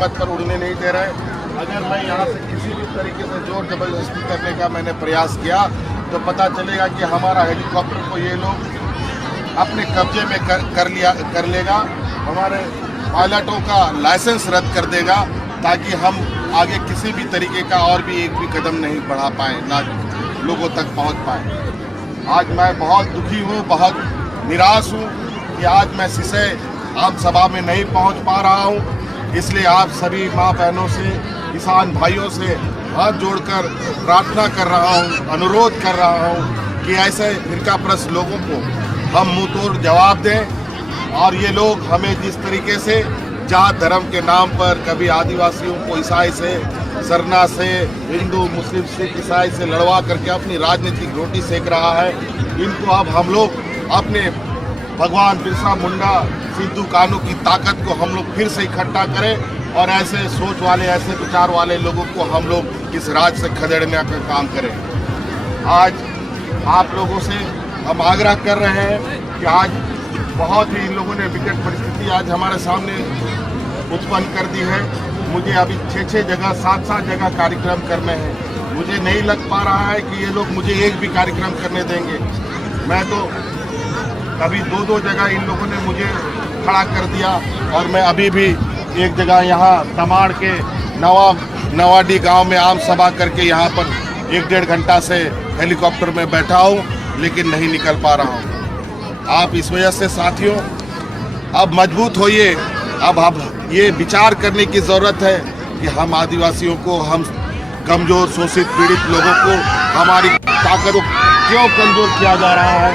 कीमत पर उड़ने नहीं दे रहे। अगर मैं यहाँ से किसी भी तरीके से जोर जबरदस्ती करने का मैंने प्रयास किया तो पता चलेगा कि हमारा हेलीकॉप्टर को ये लोग अपने कब्जे में कर लेगा, हमारे पायलटों का लाइसेंस रद्द कर देगा, ताकि हम आगे किसी भी तरीके का और भी एक भी कदम नहीं बढ़ा पाए, ना लोगों तक पहुंच पाए। आज मैं बहुत दुखी हूं, बहुत निराश हूं कि आज मैं सिसे आम सभा में नहीं पहुंच पा रहा हूं। इसलिए आप सभी माँ बहनों से, किसान भाइयों से हाथ जोड़कर प्रार्थना कर रहा हूं, अनुरोध कर रहा हूं कि ऐसे फिरकाप्रस्त लोगों को हम मुंह तोड़ जवाब दें। और ये लोग हमें जिस तरीके से जात धर्म के नाम पर कभी आदिवासियों को ईसाई से, सरना से, हिंदू मुस्लिम सिख ईसाई से लड़वा करके अपनी राजनीतिक रोटी सेक रहा है, इनको अब हम लोग अपने भगवान बिरसा मुंडा, सिद्धू कानू की ताकत को हम लोग फिर से इकट्ठा करें और ऐसे सोच वाले, ऐसे विचार वाले लोगों को हम लोग इस राज्य से खदेड़ने का काम करें। आज आप लोगों से हम आग्रह कर रहे हैं कि आज बहुत ही इन लोगों ने विकट परिस्थिति आज हमारे सामने उत्पन्न कर दी है। मुझे अभी 6 जगह, 7 जगह कार्यक्रम करने हैं। मुझे नहीं लग पा रहा है कि ये लोग मुझे एक भी कार्यक्रम करने देंगे। मैं तो अभी 2 जगह इन लोगों ने मुझे खड़ा कर दिया और मैं अभी भी एक जगह यहाँ तमाड़ के नवाडी गांव में आम सभा करके यहाँ पर 1-1.5 घंटा से हेलीकॉप्टर में बैठा हूँ, लेकिन नहीं निकल पा रहा हूँ। आप इस वजह से साथियों अब मजबूत होइए। अब ये विचार करने की ज़रूरत है कि हम आदिवासियों को, हम कमज़ोर शोषित पीड़ित लोगों को हमारी ताकत को क्यों कमज़ोर किया जा रहा है,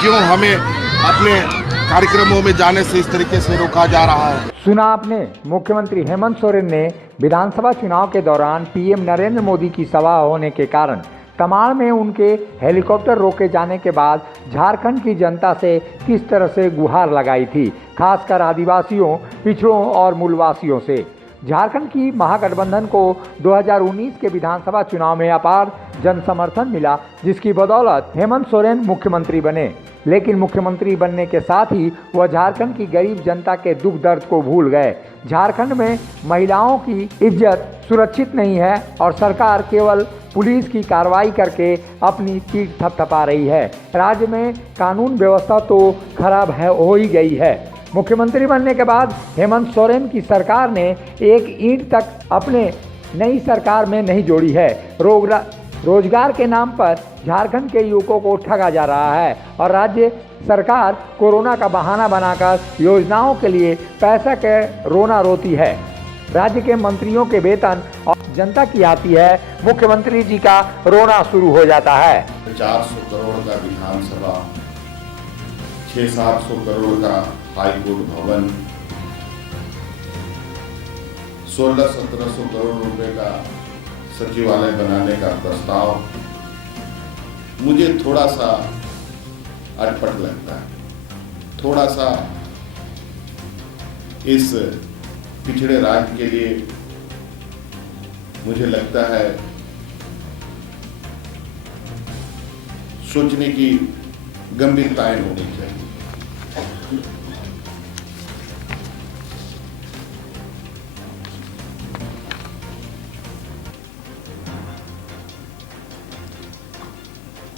क्यों हमें अपने कार्यक्रमों में जाने से इस तरीके से रोका जा रहा है। सुना आपने, मुख्यमंत्री हेमंत सोरेन ने विधानसभा चुनाव के दौरान पीएम नरेंद्र मोदी की सभा होने के कारण तमाड़ में उनके हेलीकॉप्टर रोके जाने के बाद झारखंड की जनता से किस तरह से गुहार लगाई थी, खासकर आदिवासियों, पिछड़ों और मूलवासियों से। झारखंड की महागठबंधन को 2019 के विधानसभा चुनाव में अपार जन समर्थन मिला, जिसकी बदौलत हेमंत सोरेन मुख्यमंत्री बने। लेकिन मुख्यमंत्री बनने के साथ ही वह झारखंड की गरीब जनता के दुख दर्द को भूल गए। झारखंड में महिलाओं की इज्जत सुरक्षित नहीं है और सरकार केवल पुलिस की कार्रवाई करके अपनी पीठ थपथपा रही है। राज्य में कानून व्यवस्था तो खराब हो ही गई है। मुख्यमंत्री बनने के बाद हेमंत सोरेन की सरकार ने एक ईंट तक अपने नई सरकार में नहीं जोड़ी है। रोजगार के नाम पर झारखंड के युवकों को ठगा जा रहा है और राज्य सरकार कोरोना का बहाना बनाकर योजनाओं के लिए पैसा के रोना रोती है। राज्य के मंत्रियों के वेतन और जनता की आती है, मुख्यमंत्री जी का रोना शुरू हो जाता है। 400 करोड़ का विधानसभा, 600-700 करोड़ का हाईकोर्ट भवन, 1600-1700 करोड़ रुपए का सचिवालय बनाने का प्रस्ताव मुझे थोड़ा सा अटपट लगता है। थोड़ा सा इस पिछड़े राज्य के लिए मुझे लगता है सोचने की गंभीरताएं होनी चाहिए।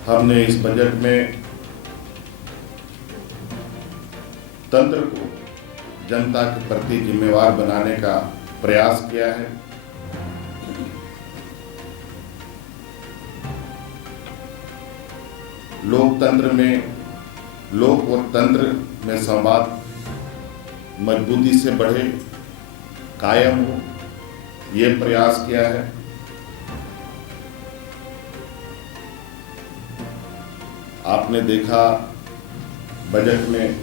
हमने इस बजट में तंत्र को जनता के प्रति जिम्मेवार बनाने का प्रयास किया है। लोकतंत्र में, लोक और तंत्र में संवाद मजबूती से बढ़े, कायम हो, ये प्रयास किया है। आपने देखा बजट में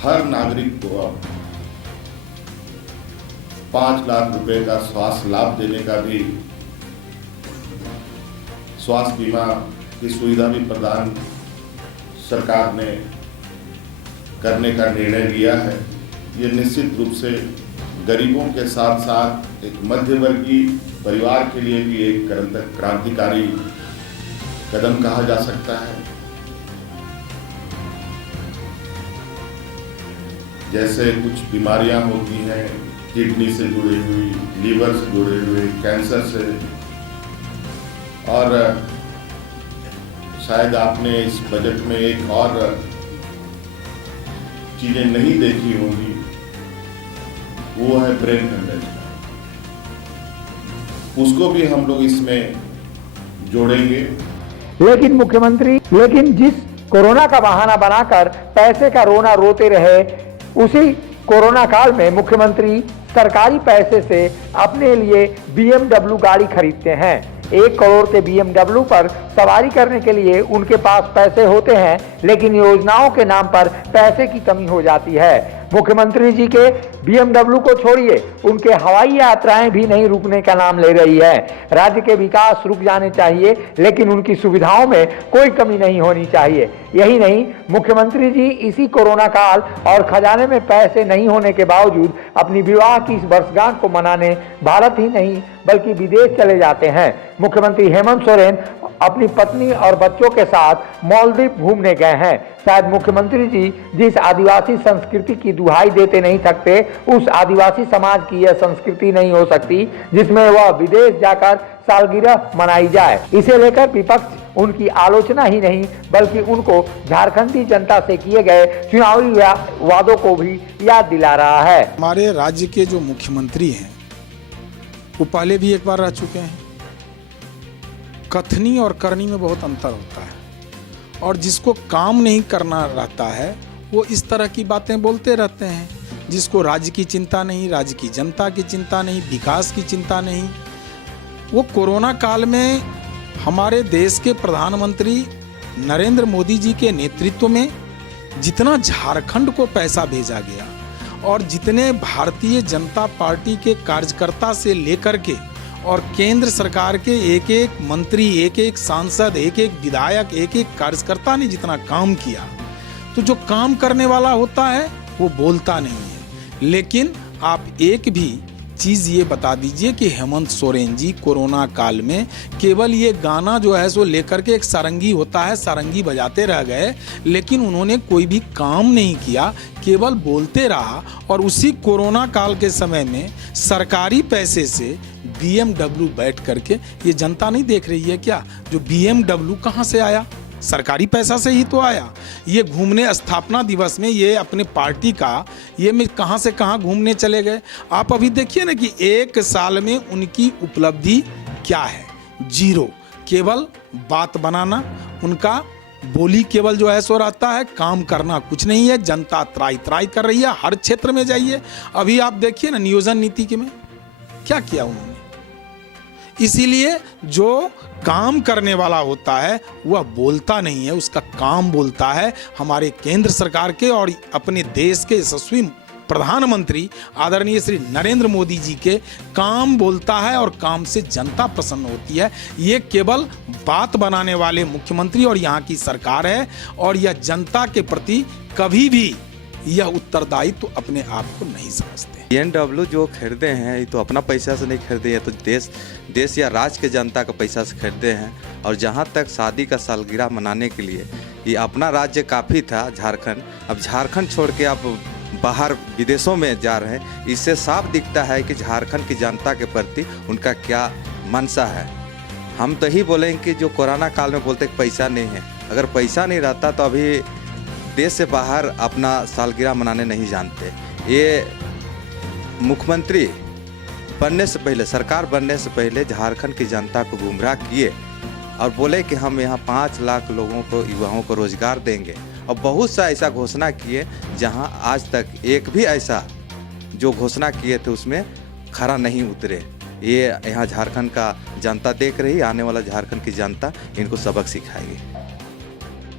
हर नागरिक को अब 5 लाख रुपए का स्वास्थ्य लाभ देने का भी, स्वास्थ्य बीमा की सुविधा भी प्रदान सरकार ने करने का निर्णय लिया है। ये निश्चित रूप से गरीबों के साथ साथ एक मध्यवर्गीय परिवार के लिए भी एक क्रांतिकारी कदम कहा जा सकता है। जैसे कुछ बीमारियां होती हैं, किडनी से जुड़ी हुई, लीवर से जुड़ी हुई, कैंसर से। और शायद आपने इस बजट में एक और चीजें नहीं देखी होंगी, वो है ब्रेन हेमरेज। उसको भी हम लोग इसमें जोड़ेंगे। लेकिन जिस कोरोना का बहाना बनाकर पैसे का रोना रोते रहे, उसी कोरोना काल में मुख्यमंत्री सरकारी पैसे से अपने लिए BMW गाड़ी खरीदते हैं। 1 करोड़ के BMW पर सवारी करने के लिए उनके पास पैसे होते हैं, लेकिन योजनाओं के नाम पर पैसे की कमी हो जाती है। मुख्यमंत्री जी के BMW को छोड़िए, उनके हवाई यात्राएं भी नहीं रुकने का नाम ले रही है। राज्य के विकास रुक जाने चाहिए, लेकिन उनकी सुविधाओं में कोई कमी नहीं होनी चाहिए। यही नहीं, मुख्यमंत्री जी इसी कोरोना काल और खजाने में पैसे नहीं होने के बावजूद अपनी विवाह की इस वर्षगांठ को मनाने भारत ही नहीं बल्कि विदेश चले जाते हैं। मुख्यमंत्री हेमंत सोरेन अपनी पत्नी और बच्चों के साथ मालदीव घूमने गए हैं। शायद मुख्यमंत्री जी जिस आदिवासी संस्कृति की दुहाई देते नहीं थकते, उस आदिवासी समाज की यह संस्कृति नहीं हो सकती जिसमें वह विदेश जाकर सालगिरह मनाई जाए। इसे लेकर विपक्ष उनकी आलोचना ही नहीं बल्कि उनको झारखंडी जनता से किए गए चुनावी वादों को भी याद दिला रहा है। हमारे राज्य के जो मुख्यमंत्री हैं वो पहले भी एक बार रह चुके हैं। कथनी और करनी में बहुत अंतर होता है, और जिसको काम नहीं करना रहता है वो इस तरह की बातें बोलते रहते हैं। जिसको राज्य की चिंता नहीं, राज्य की जनता की चिंता नहीं, विकास की चिंता नहीं। वो कोरोना काल में हमारे देश के प्रधानमंत्री नरेंद्र मोदी जी के नेतृत्व में जितना झारखंड को पैसा भेजा गया और जितने भारतीय जनता पार्टी के कार्यकर्ता से लेकर के और केंद्र सरकार के एक एक मंत्री, एक एक सांसद, एक एक विधायक, एक एक कार्यकर्ता ने जितना काम किया, तो जो काम करने वाला होता है वो बोलता नहीं है। लेकिन आप एक भी चीज़ ये बता दीजिए कि हेमंत सोरेन जी कोरोना काल में केवल ये गाना जो है सो लेकर के, एक सारंगी होता है, सारंगी बजाते रह गए, लेकिन उन्होंने कोई भी काम नहीं किया, केवल बोलते रहा। और उसी कोरोना काल के समय में सरकारी पैसे से BMW बैठ करके, ये जनता नहीं देख रही है क्या? जो BMW कहाँ से आया? सरकारी पैसा से ही तो आया। ये घूमने स्थापना दिवस में ये अपने पार्टी का ये में कहाँ से कहाँ घूमने चले गए। आप अभी देखिए ना कि 1 साल में उनकी उपलब्धि क्या है? 0। केवल बात बनाना, उनका बोली केवल जो है सो रहता है, काम करना कुछ नहीं है। जनता त्राई त्राई कर रही है, हर क्षेत्र में जाइए। अभी आप देखिए ना नियोजन नीति के में क्या किया उन्होंने। इसीलिए जो काम करने वाला होता है वह बोलता नहीं है, उसका काम बोलता है। हमारे केंद्र सरकार के और अपने देश के यशस्वी प्रधानमंत्री आदरणीय श्री नरेंद्र मोदी जी के काम बोलता है और काम से जनता प्रसन्न होती है। ये केवल बात बनाने वाले मुख्यमंत्री और यहाँ की सरकार है, और यह जनता के प्रति कभी भी यह उत्तरदायित्व तो अपने आप को नहीं समझते। BMW जो खरीदे हैं ये तो अपना पैसा से नहीं खरीदे हैं, तो देश या राज्य के जनता का पैसा से खरीदे हैं। और जहाँ तक शादी का सालगिरह मनाने के लिए ये अपना राज्य काफ़ी था झारखंड। अब झारखंड छोड़ के आप बाहर विदेशों में जा रहे हैं, इससे साफ दिखता है कि झारखंड की जनता के प्रति उनका क्या मनसा है। हम तो ही बोलेंगे कि जो कोरोना काल में बोलते पैसा नहीं है, अगर पैसा नहीं रहता तो अभी देश से बाहर अपना सालगिरह मनाने नहीं जानते। ये मुख्यमंत्री बनने से पहले, सरकार बनने से पहले झारखंड की जनता को गुमराह किए और बोले कि हम यहाँ 5 लाख लोगों को, युवाओं को रोजगार देंगे, और बहुत सा ऐसा घोषणा किए जहाँ आज तक एक भी ऐसा जो घोषणा किए थे उसमें खरा नहीं उतरे। ये यहाँ झारखंड का जनता देख रही, आने वाला झारखंड की जनता इनको सबक सिखाएगी।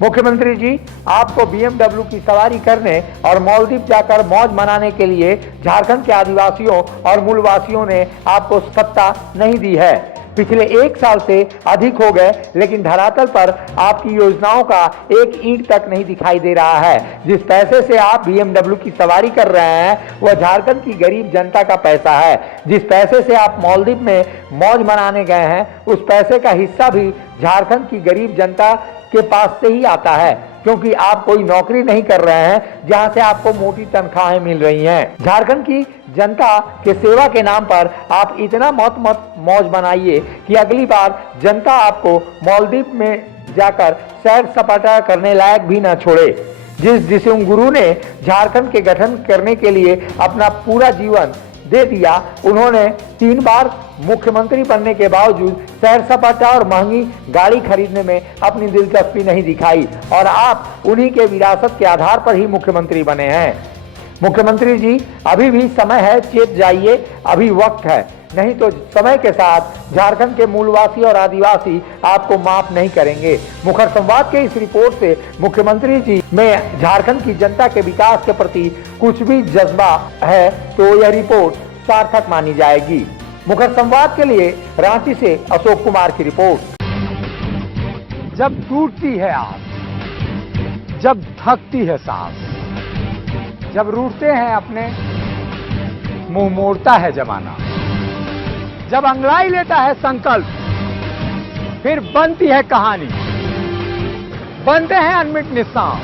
मुख्यमंत्री जी आपको BMW की सवारी करने और मालदीव जाकर मौज मनाने के लिए झारखंड के आदिवासियों और मूलवासियों ने आपको सत्ता नहीं दी है। पिछले 1 साल से अधिक हो गए, लेकिन धरातल पर आपकी योजनाओं का एक ईंट तक नहीं दिखाई दे रहा है। जिस पैसे से आप BMW की सवारी कर रहे हैं वह झारखंड की गरीब जनता का पैसा है। जिस पैसे से आप मालदीव में मौज मनाने गए हैं उस पैसे का हिस्सा भी झारखंड की गरीब जनता के पास से ही आता है। क्योंकि आप कोई नौकरी नहीं कर रहे हैं जहां से आपको मोटी तनख्वाहें मिल रही हैं। झारखंड की जनता के सेवा के नाम पर आप इतना मत मौज बनाइए कि अगली बार जनता आपको मालदीव में जाकर सैर सपाटा करने लायक भी न छोड़े। जिस गुरु ने झारखंड के गठन करने के लिए अपना पूरा जीवन दे दिया, उन्होंने 3 बार मुख्यमंत्री बनने के बावजूद सैर सपाटा और महंगी गाड़ी खरीदने में अपनी दिलचस्पी नहीं दिखाई और आप उन्हीं के विरासत के आधार पर ही मुख्यमंत्री बने हैं। मुख्यमंत्री जी, अभी भी समय है, चेत जाइए, अभी वक्त है, नहीं तो समय के साथ झारखंड के मूलवासी और आदिवासी आपको माफ नहीं करेंगे। मुखर संवाद के इस रिपोर्ट से मुख्यमंत्री जी में झारखंड की जनता के विकास के प्रति कुछ भी जज्बा है तो यह रिपोर्ट सार्थक मानी जाएगी। मुखर संवाद के लिए रांची से अशोक कुमार की रिपोर्ट। जब टूटती है आस, जब थकती है सांस, जब रूठते हैं अपने, मुंह मोड़ता है जमाना, जब अंगड़ाई लेता है संकल्प, फिर बनती है कहानी, बनते हैं अनमिट निशान।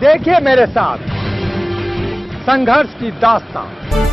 देखिए मेरे साथ संघर्ष की दास्तान।